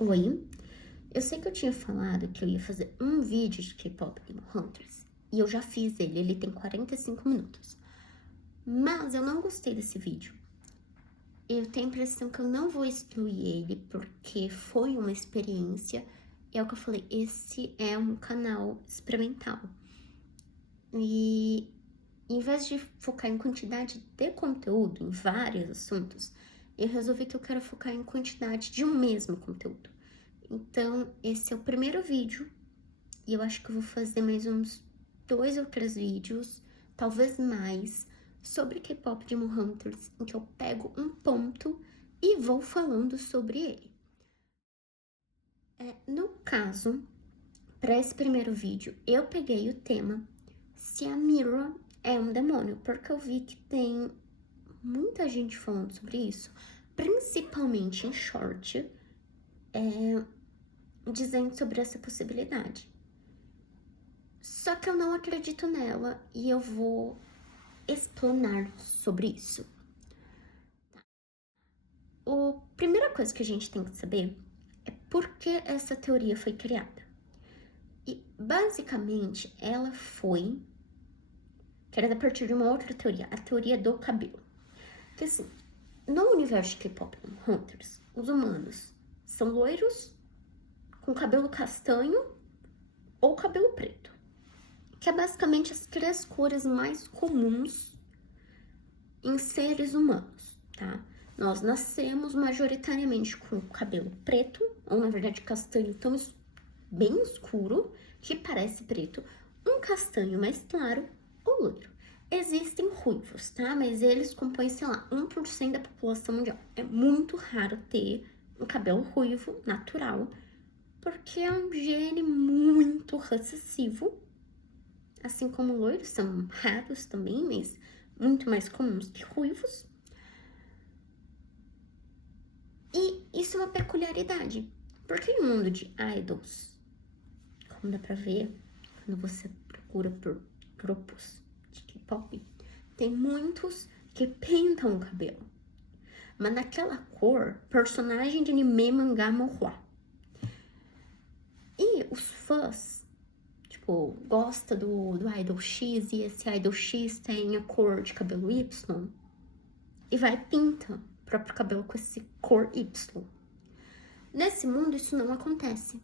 Oi, eu sei que eu tinha falado que eu ia fazer um vídeo de K-pop Demon Hunters, e eu já fiz ele tem 45 minutos. Mas eu não gostei desse vídeo. Eu tenho a impressão que eu não vou excluir ele, porque foi uma experiência. É o que eu falei, esse é um canal experimental. E em vez de focar em quantidade de conteúdo, em vários assuntos, eu resolvi que eu quero focar em quantidade de um mesmo conteúdo. Então, esse é o primeiro vídeo, e eu acho que eu vou fazer mais uns 2 ou 3 vídeos, talvez mais, sobre K-pop Demon Hunters, em que eu pego um ponto e vou falando sobre ele. No caso, para esse primeiro vídeo, eu peguei o tema se a Mira é um demônio, porque eu vi que tem muita gente falando sobre isso, principalmente em short, dizendo sobre essa possibilidade. Só que eu não acredito nela e eu vou explanar sobre isso. A primeira coisa que a gente tem que saber é por que essa teoria foi criada. E basicamente ela foi criada a partir de uma outra teoria, a teoria do cabelo. Que assim, no universo de K-pop Hunters, os humanos são loiros, com cabelo castanho ou cabelo preto, que é basicamente as 3 cores mais comuns em seres humanos, tá? Nós nascemos majoritariamente com cabelo preto, ou na verdade castanho tão bem escuro, que parece preto, um castanho mais claro ou loiro. Existem ruivos, tá? Mas eles compõem, sei lá, 1% da população mundial. É muito raro ter um cabelo ruivo natural, porque é um gene muito recessivo, assim como loiros são raros também, mas muito mais comuns que ruivos. E isso é uma peculiaridade, porque no mundo de idols, como dá pra ver quando você procura por grupos de K-pop, tem muitos que pintam o cabelo, mas naquela cor, personagem de anime, mangá, manhwa. E os fãs, tipo, gosta do idol X e esse idol X tem a cor de cabelo Y e vai pinta o próprio cabelo com esse cor Y. Nesse mundo isso não acontece.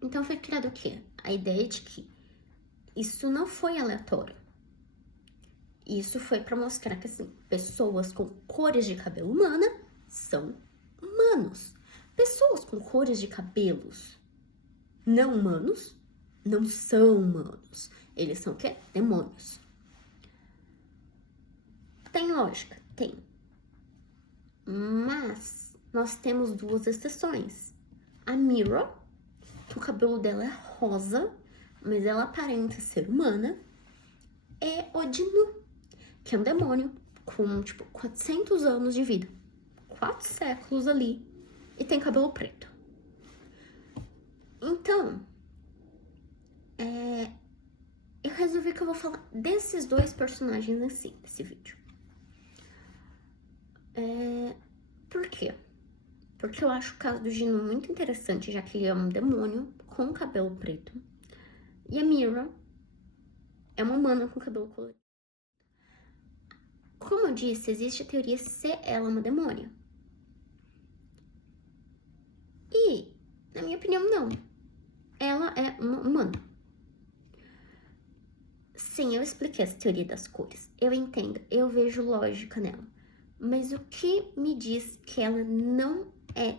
Então foi criado o quê? A ideia de que isso não foi aleatório. Isso foi para mostrar que assim, pessoas com cores de cabelo humana são humanos. Pessoas com cores de cabelos não humanos não são humanos. Eles são o quê? Demônios. Tem lógica? Tem. Mas nós temos 2 exceções. A Mira, que o cabelo dela é rosa, mas ela aparenta ser humana, é Odinu, que é um demônio com, tipo, 400 anos de vida. 4 séculos ali. E tem cabelo preto. Então, eu resolvi que eu vou falar desses 2 personagens assim, nesse vídeo. Por quê? Porque eu acho o caso do Gino muito interessante, já que ele é um demônio com cabelo preto. E a Mira é uma humana com cabelo colorido. Como eu disse, existe a teoria se ela é uma demônia. E, na minha opinião, não. Ela é uma humana. Sim, eu expliquei essa teoria das cores. Eu entendo, eu vejo lógica nela. Mas o que me diz que ela não é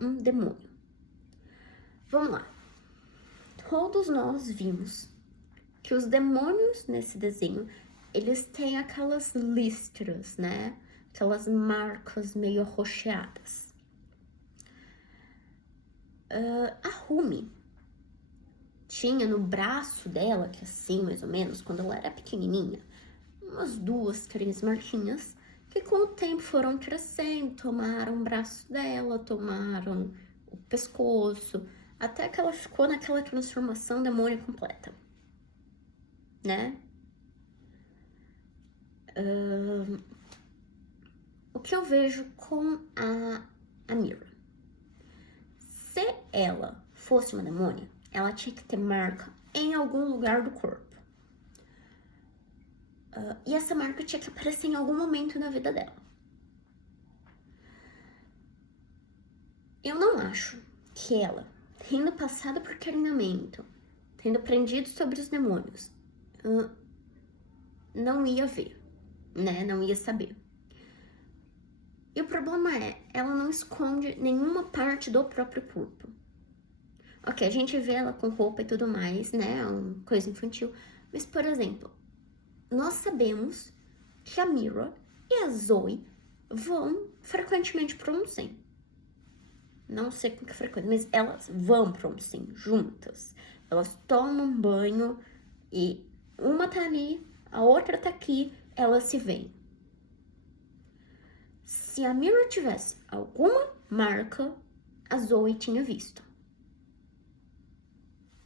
um demônio? Vamos lá. Todos nós vimos que os demônios nesse desenho, eles têm aquelas listras, né? Aquelas marcas meio arroxeadas. A Rumi tinha no braço dela, que assim, mais ou menos, quando ela era pequenininha, umas 2, 3 marquinhas, que com o tempo foram crescendo, tomaram o braço dela, tomaram o pescoço, até que ela ficou naquela transformação demônio completa, né? O que eu vejo com a Mira? ela fosse uma demônia, ela tinha que ter marca em algum lugar do corpo. E essa marca tinha que aparecer em algum momento na vida dela. Eu não acho que ela, tendo passado por treinamento, tendo aprendido sobre os demônios, não ia ver, né? Não ia saber. E o problema é, ela não esconde nenhuma parte do próprio corpo. Ok, a gente vê ela com roupa e tudo mais, né? Uma coisa infantil. Mas, por exemplo, nós sabemos que a Mira e a Zoe vão frequentemente para um zen. Não sei com que frequência, mas elas vão para um zen juntas. Elas tomam banho e uma tá ali, a outra tá aqui, elas se veem. Se a Mira tivesse alguma marca, a Zoe tinha visto.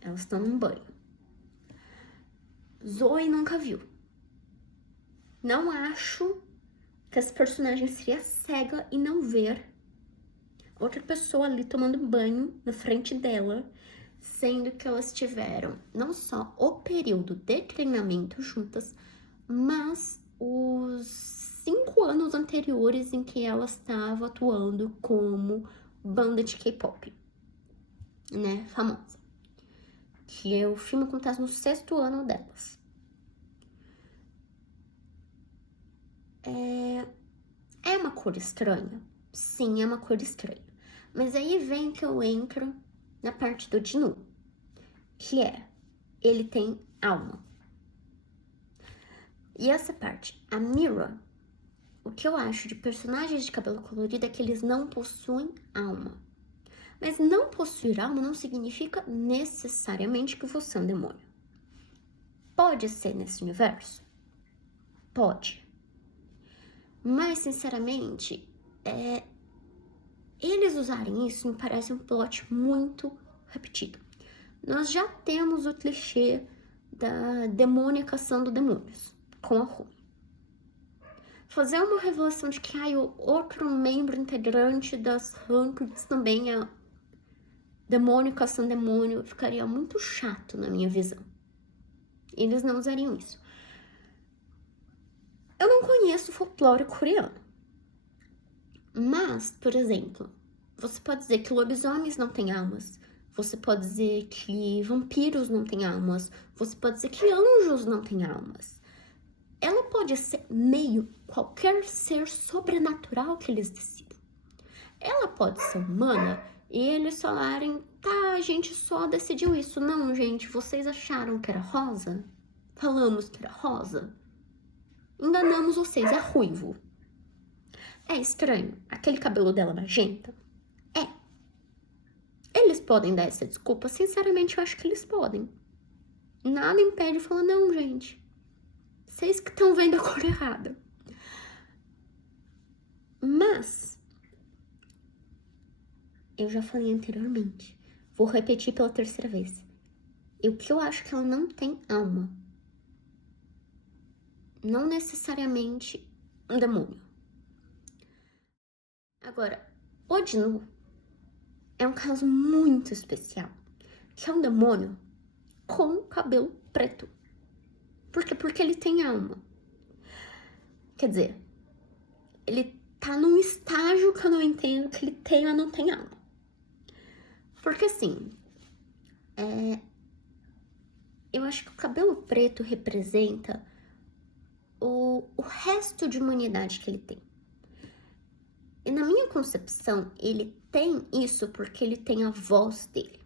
Elas estão num banho. Zoe nunca viu. Não acho que essa personagem seria cega e não ver outra pessoa ali tomando banho na frente dela, sendo que elas tiveram não só o período de treinamento juntas, mas os 5 anos anteriores em que ela estava atuando como banda de K-pop, né, famosa. Que o filme acontece no 6º ano delas. É uma cor estranha? Sim, é uma cor estranha. Mas aí vem que eu entro na parte do Jinu, que é, ele tem alma. E essa parte, a Mira, o que eu acho de personagens de cabelo colorido é que eles não possuem alma. Mas não possuir alma não significa necessariamente que você é um demônio. Pode ser nesse universo? Pode. Mas, sinceramente, eles usarem isso me parece um plot muito repetido. Nós já temos o clichê da demônia caçando demônios, com a Rumi. Fazer uma revelação de que o outro membro integrante das Hundreds também é demônio caçando demônio ficaria muito chato na minha visão. Eles não usariam isso. Eu não conheço folclore coreano. Mas, por exemplo, você pode dizer que lobisomens não têm almas. Você pode dizer que vampiros não têm almas. Você pode dizer que anjos não têm almas. Ela pode ser meio qualquer ser sobrenatural que eles decidam. Ela pode ser humana e eles falarem, tá, a gente só decidiu isso. Não, gente, vocês acharam que era rosa? Falamos que era rosa? Enganamos vocês, é ruivo. É estranho, aquele cabelo dela magenta? É. Eles podem dar essa desculpa? Sinceramente, eu acho que eles podem. Nada impede de falar, não, gente. Vocês que estão vendo a cor errada. Mas, eu já falei anteriormente, vou repetir pela 3ª vez. O que eu acho que ela não tem alma. Não necessariamente um demônio. Agora, o Jinu é um caso muito especial, que é um demônio com cabelo preto. Por quê? Porque ele tem alma. Quer dizer, ele tá num estágio que eu não entendo que ele tem ou não tem alma. Porque assim, eu acho que o cabelo preto representa o resto de humanidade que ele tem. E na minha concepção, ele tem isso porque ele tem a voz dele.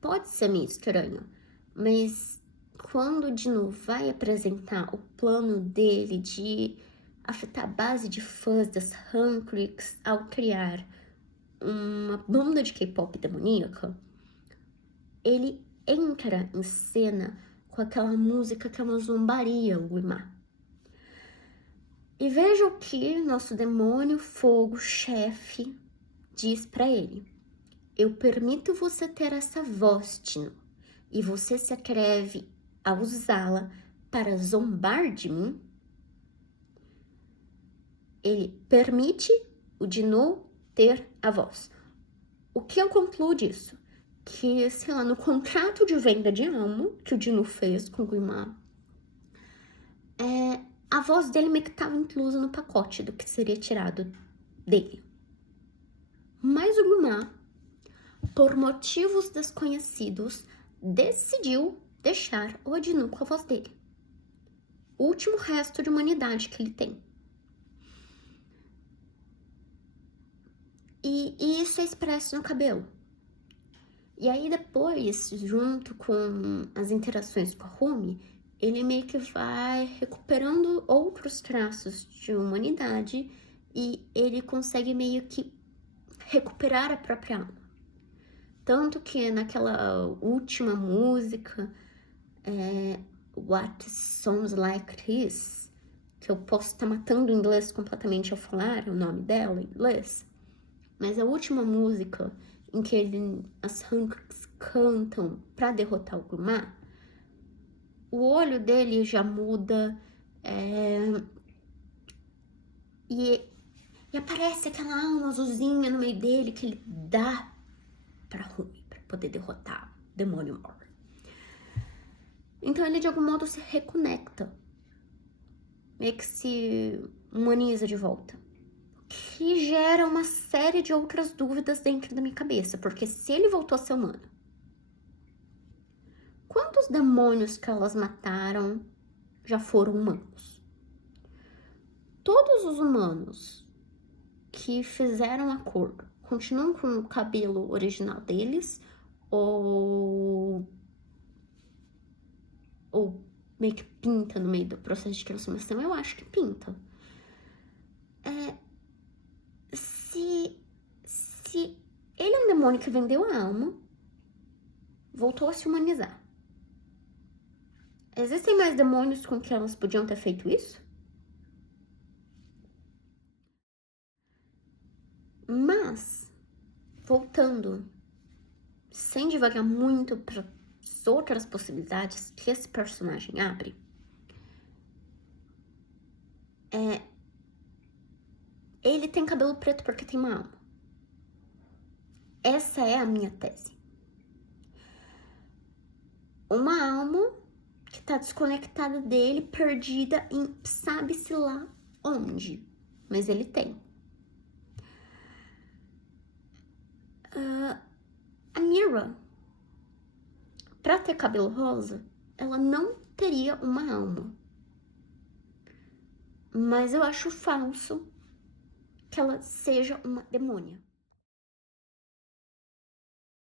Pode ser meio estranho, mas quando o Jinu vai apresentar o plano dele de afetar a base de fãs das Huntrix ao criar uma banda de K-pop demoníaca, ele entra em cena com aquela música que é uma zombaria, o Imá. E veja o que nosso demônio fogo chefe diz pra ele. Eu permito você ter essa voz, Jinu, e você se atreve a usá-la para zombar de mim? Ele permite o Jinu ter a voz. O que eu concluo disso? Que, sei lá, no contrato de venda de alma que o Dino fez com o Guimá, a voz dele meio que estava inclusa no pacote do que seria tirado dele. Mas o Guimá, por motivos desconhecidos, decidiu deixar o Adinu com a voz dele. O último resto de humanidade que ele tem. E isso é expresso no cabelo. E aí depois, junto com as interações com a Rumi, ele meio que vai recuperando outros traços de humanidade e ele consegue meio que recuperar a própria alma. Tanto que naquela última música, What Sounds Like This, que eu posso estar matando o inglês completamente ao falar o nome dela em inglês, mas a última música em que as Hancock's cantam para derrotar o Guimá, o olho dele já muda e aparece aquela alma azulzinha no meio dele que ele dá para Rumi, para poder derrotar o demônio Mor. Então ele de algum modo se reconecta, meio que se humaniza de volta. Que gera uma série de outras dúvidas dentro da minha cabeça, porque se ele voltou a ser humano, quantos demônios que elas mataram já foram humanos? Todos os humanos que fizeram acordo continuam com o cabelo original deles ou meio que pinta no meio do processo de transformação? Eu acho que pinta. Se ele é um demônio que vendeu a alma, voltou a se humanizar. Existem mais demônios com que elas podiam ter feito isso? Mas, voltando, sem divagar muito para as outras possibilidades que esse personagem abre, ele tem cabelo preto porque tem uma alma. Essa é a minha tese. Uma alma que tá desconectada dele, perdida em sabe-se lá onde. Mas ele tem. A Mira, pra ter cabelo rosa, ela não teria uma alma. Mas eu acho falso que ela seja uma demônia.